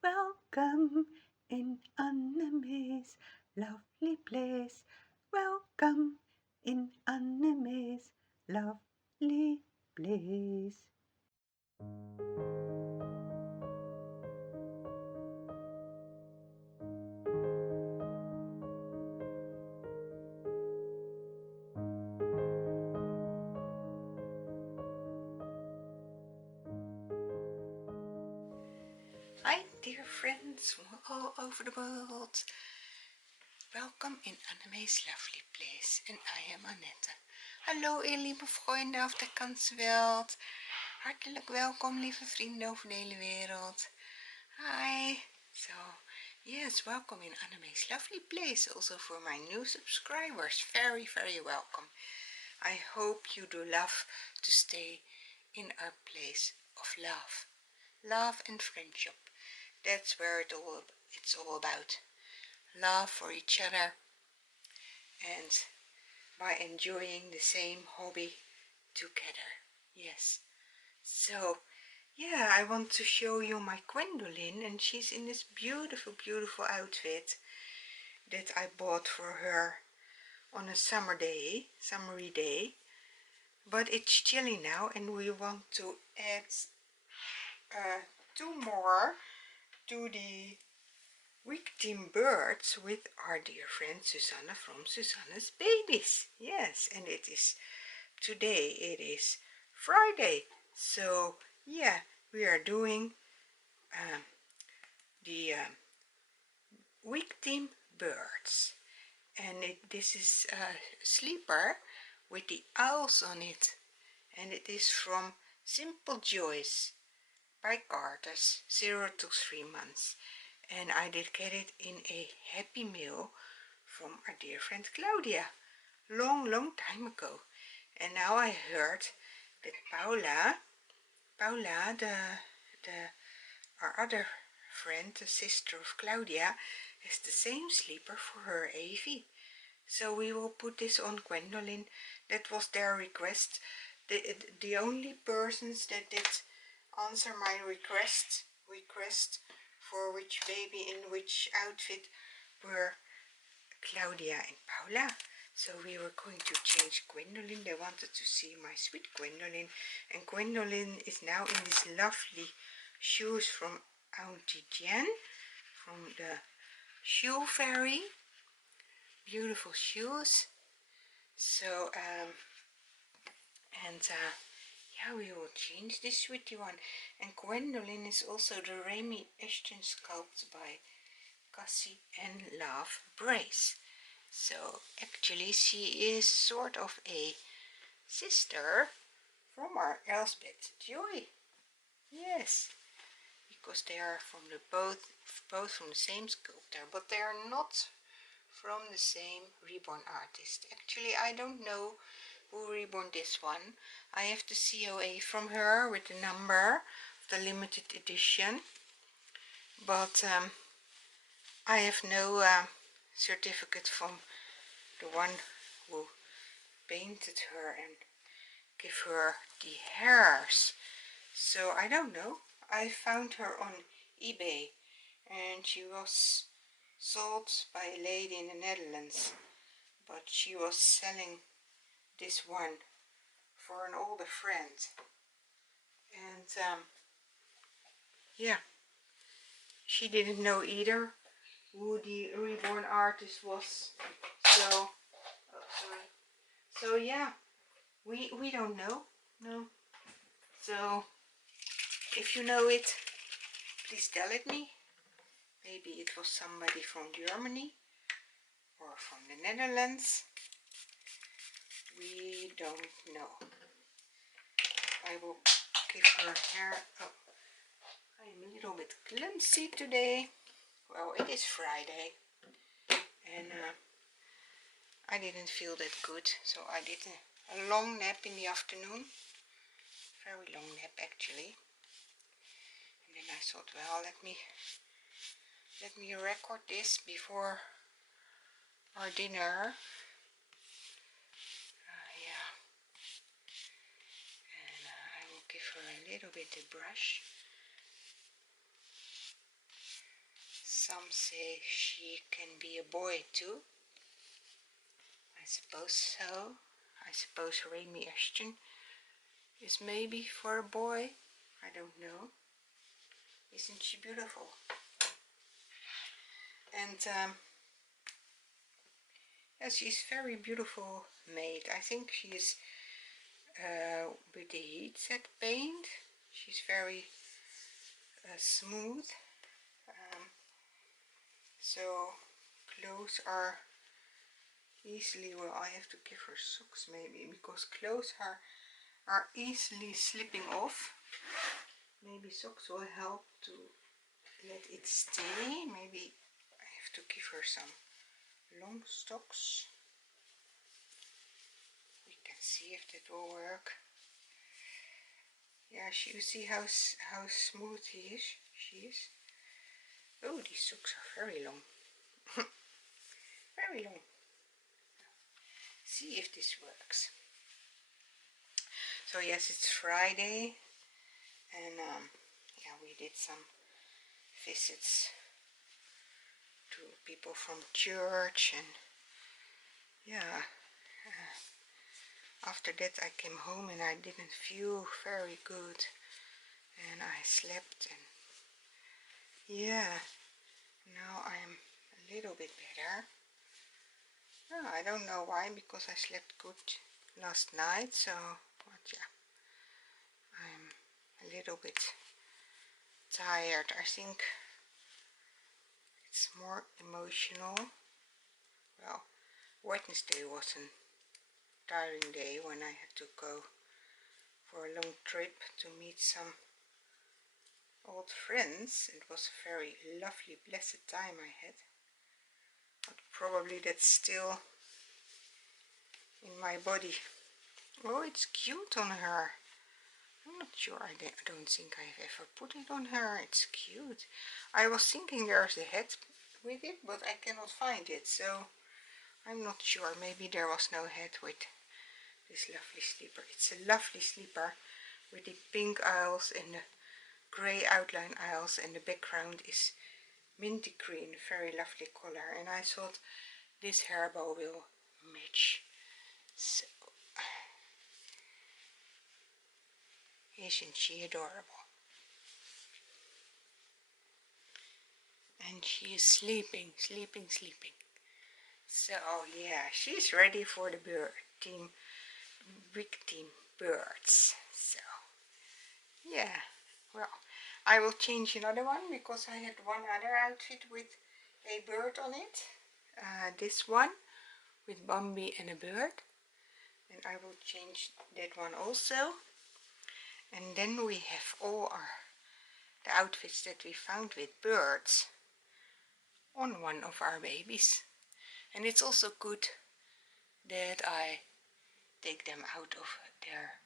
Welcome in Anneme's lovely place. Welcome in Anneme's lovely place. Hi dear friends from all over the world. Welcome in Anneme's lovely place. En I am Annette. Hallo lieve vrienden auf der ganzen Welt. Hartelijk welkom lieve vrienden over de hele wereld. Hi. So, yes, welcome in Anneme's lovely place. Also for my new subscribers. Very, very welcome. I hope you do love to stay in our place of love. Love and friendship. That's where it's all about. Love for each other and by enjoying the same hobby together. Yes. So, yeah, I want to show you my Gwendolyn, and she's in this beautiful, beautiful outfit that I bought for her on a summery day. But it's chilly now, and we want to add 2 more to the week theme birds with our dear friend Suzanne from Suzanne's Babies. Yes, and today it is Friday, so yeah, we are doing the week theme birds, and this is a sleeper with the owls on it, and it is from Simple Joys by Carter's 0 to 3 months, and I did get it in a happy mail from our dear friend Claudia long time ago. And now I heard that Paula, our other friend, the sister of Claudia, has the same sleeper for her Evie. So we will put this on Gwendolyn. That was their request. The only persons that did answer my request for which baby in which outfit were Claudia and Paula. So we were going to change Gwendolyn. They wanted to see my sweet Gwendolyn, and Gwendolyn is now in these lovely shoes from Auntie Jen, from the Shoe Fairy. Beautiful shoes. So yeah, we will change this sweetie one. And Gwendolyn is also the Remi-Ashton sculpt by Cassie and Love Brace. So actually she is sort of a sister from our Elsbeth Joy. Yes, because they are from both from the same sculptor, but they are not from the same reborn artist. Actually, I don't know who reborn this one. I have the COA from her with the number of the limited edition, but I have no certificate from the one who painted her and give her the hairs. So I don't know. I found her on eBay, and she was sold by a lady in the Netherlands, but she was selling this one for an older friend. And yeah, she didn't know either who the reborn artist was. So so yeah, we don't know. No. So if you know it, please tell it me. Maybe it was somebody from Germany or from the Netherlands. We don't know. I will give her hair. Oh, I am a little bit clumsy today. Well, it is Friday, and I didn't feel that good, so I did a long nap in the afternoon. Very long nap actually. And then I thought, well, let me record this before our dinner. Yeah. And I will give her a little bit of brush. Some say she can be a boy too. I suppose so. I suppose Remi-Ashton is maybe for a boy. I don't know. Isn't she beautiful? And yeah, she's very beautiful made. I think she is with the heat set paint. She's very smooth. So clothes are easily, well, I have to give her socks maybe, because clothes are easily slipping off. Maybe socks will help to let it stay. Maybe I have to give her some long socks. We can see if that will work. Yeah, you see how smooth she is. Oh, these socks are very long. Very long. See if this works. So yes, it's Friday, and yeah, we did some visits to people from church, and yeah, after that I came home and I didn't feel very good, and I slept, and yeah, now I'm a little bit better. No, I don't know why, because I slept good last night, so, but yeah, I'm a little bit tired. I think it's more emotional. Well, Wednesday was a tiring day when I had to go for a long trip to meet some old friends. It was a very lovely, blessed time I had. But probably that's still in my body. Oh, it's cute on her. I'm not sure. I don't think I've ever put it on her. It's cute. I was thinking there's a head with it, but I cannot find it. So I'm not sure. Maybe there was no head with this lovely sleeper. It's a lovely sleeper with the pink aisles and the grey outline aisles, and the background is minty green, very lovely color. And I thought this hairball will match. So, isn't she adorable? And she is sleeping. So yeah, she's ready for the week theme birds. So yeah, well, I will change another one, because I had one other outfit with a bird on it. This one with Bambi and a bird, and I will change that one also. And then we have all the outfits that we found with birds on one of our babies. And it's also good that I take them out of their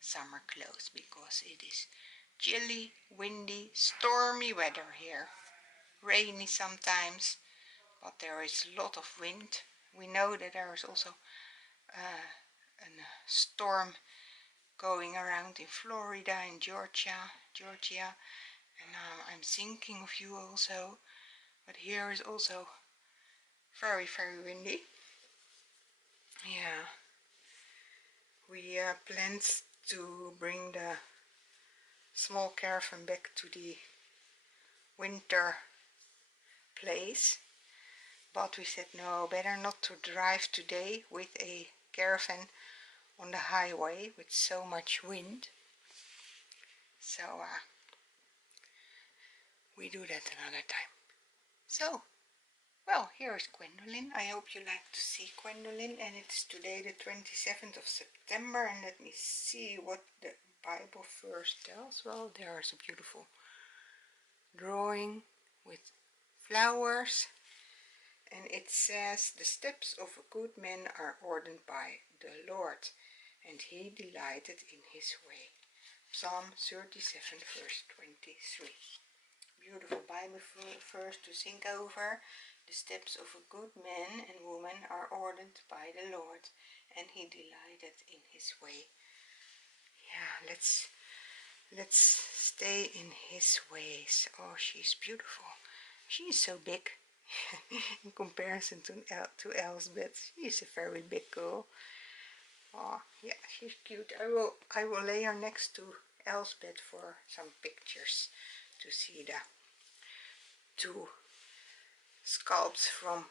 summer clothes, because it is chilly, windy, stormy weather here. Rainy sometimes, but there is a lot of wind. We know that there is also a storm going around in Florida, in Georgia, and I'm thinking of you also. But here is also very, very windy. Yeah, we planned to bring the small caravan back to the winter place, but we said no, better not to drive today with a caravan on the highway with so much wind. So we do that another time. So, well, here is Gwendolyn. I hope you like to see Gwendolyn, and it's today the 27th of September, and let me see what the Bible verse tells. Well, there is a beautiful drawing with flowers, and it says, the steps of a good man are ordered by the Lord, and he delighted in his way. Psalm 37 verse 23. Beautiful Bible verse to think over. The steps of a good man and woman are ordered by the Lord, and he delighted in his way. Yeah, let's stay in his ways. Oh, she's beautiful. She's so big in comparison to Elsbeth. She's a very big girl. Oh, yeah, she's cute. I will lay her next to Elsbeth for some pictures to see the two sculpts from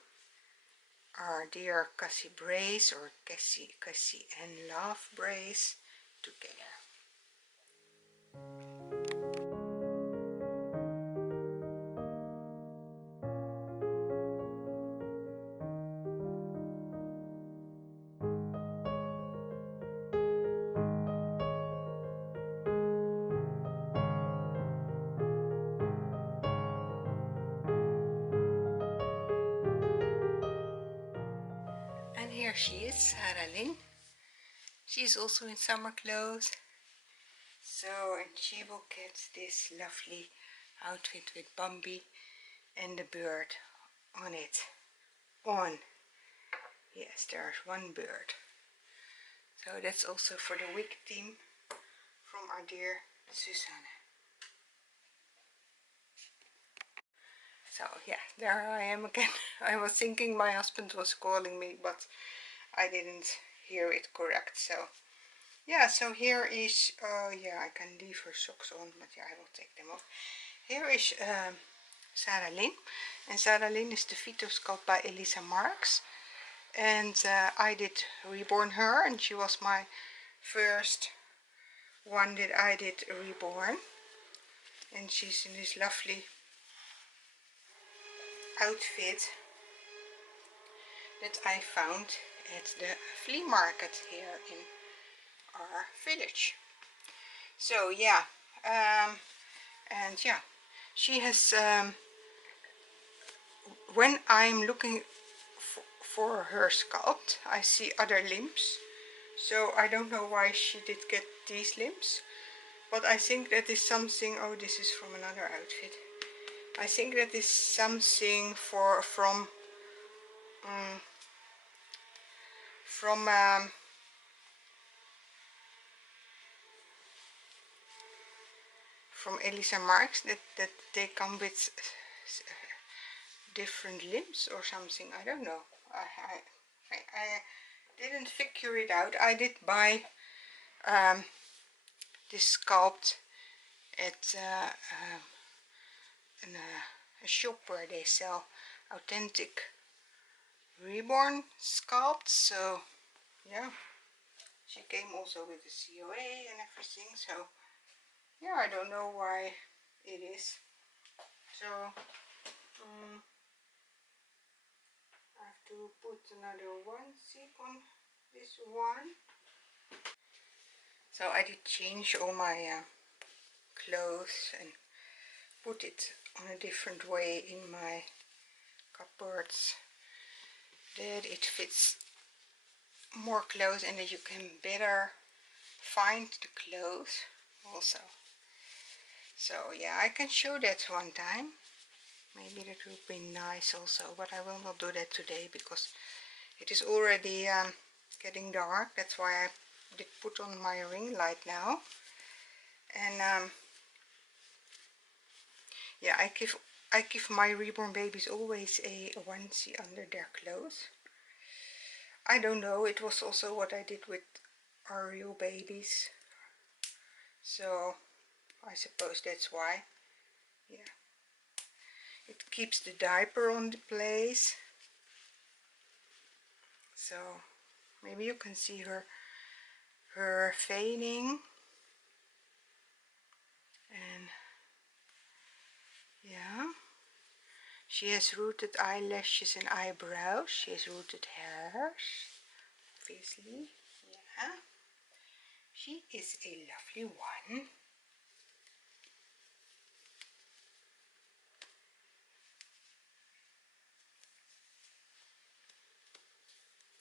our dear Cassie brace, or Cassie and Love brace together. And here she is, Sarah-Lynn. She is also in summer clothes. So, and she will get this lovely outfit with Bambi and the bird on it. On. Yes, there's one bird. So that's also for the week theme from our dear Suzanne. So yeah, there I am again. I was thinking my husband was calling me, but I didn't hear it correct. So yeah, so here is, yeah, I can leave her socks on, but yeah, I will take them off. Here is Sarah-Lynn, and Sarah-Lynn is the Vito sculpt by Elisa Marx, and I did reborn her, and she was my first one that I did reborn, and she's in this lovely outfit that I found at the flea market here in our village. So yeah, and yeah, she has, when I'm looking for her sculpt, I see other limbs, so I don't know why she did get these limbs, but I think that is something. Oh, this is from another outfit. I think that is something from Elisa Marx, that they come with different limbs or something. I don't know. I didn't figure it out. I did buy this sculpt at a shop where they sell authentic reborn sculpts. So yeah, she came also with the COA and everything. So yeah, I don't know why it is. So I have to put another onesie on this one. So I did change all my clothes and put it on a different way in my cupboards, that it fits more clothes and that you can better find the clothes also. So yeah, I can show that one time. Maybe that would be nice also, but I will not do that today because it is already getting dark. That's why I did put on my ring light now. And yeah, I give my reborn babies always a onesie under their clothes. I don't know, it was also what I did with our real babies, so I suppose that's why. Yeah, it keeps the diaper on the place, so maybe you can see her fading. And yeah, she has rooted eyelashes and eyebrows. She has rooted hairs, obviously. Yeah, she is a lovely one.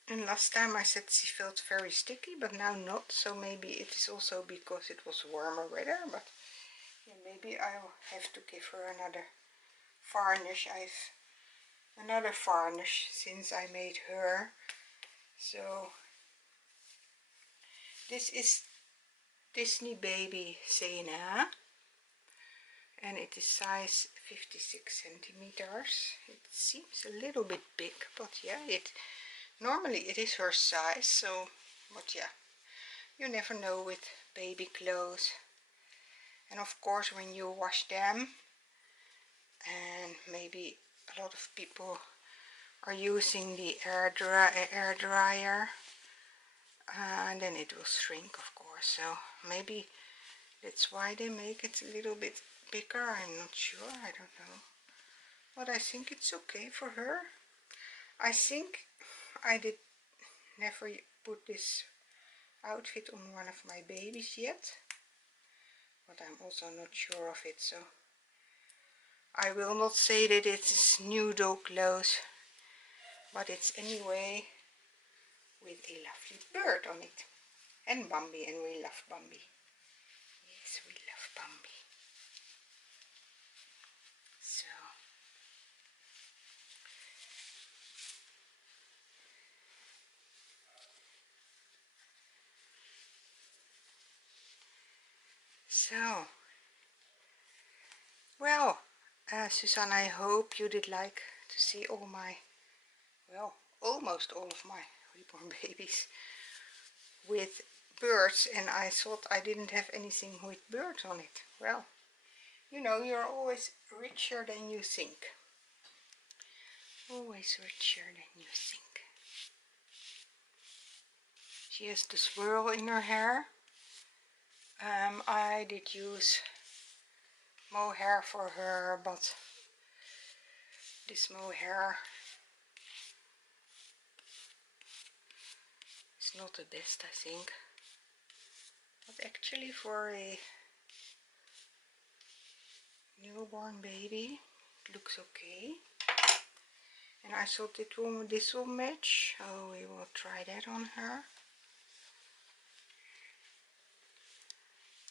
And last time I said she felt very sticky, but now not. So maybe it is also because it was warmer weather. But yeah, maybe I'll have to give her another varnish. I've another varnish since I made her. So this is Disney Baby Sena. and it is size 56 centimeters. It seems a little bit big, but yeah, normally it is her size, so, but yeah, you never know with baby clothes. And of course when you wash them, and maybe a lot of people are using the air dryer, and then it will shrink, of course, so maybe that's why they make it a little bit bigger. I'm not sure, I don't know, but I think it's okay for her. I think I did never put this outfit on one of my babies yet, but I'm also not sure of it, so I will not say that it's new dog clothes, but it's anyway with a lovely bird on it, and Bambi, and we love Bambi. Yes, we love Bambi. So well, Suzanne, I hope you did like to see all my, well, almost all of my reborn babies with birds, and I thought I didn't have anything with birds on it. Well, you know, you're always richer than you think. Always richer than you think. She has the swirl in her hair. I did use mohair for her, but this mohair is not the best, I think. But actually for a newborn baby it looks okay, and I thought this will match, so we will try that on her.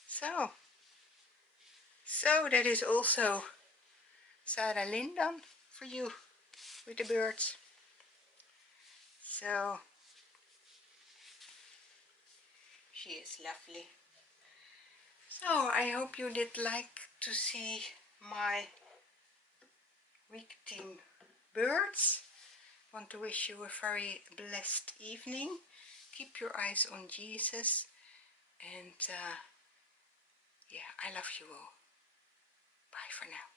So that is also Sarah-Lynn done for you with the birds. So she is lovely. So I hope you did like to see my week theme birds. Want to wish you a very blessed evening. Keep your eyes on Jesus, and yeah, I love you all. Bye for now.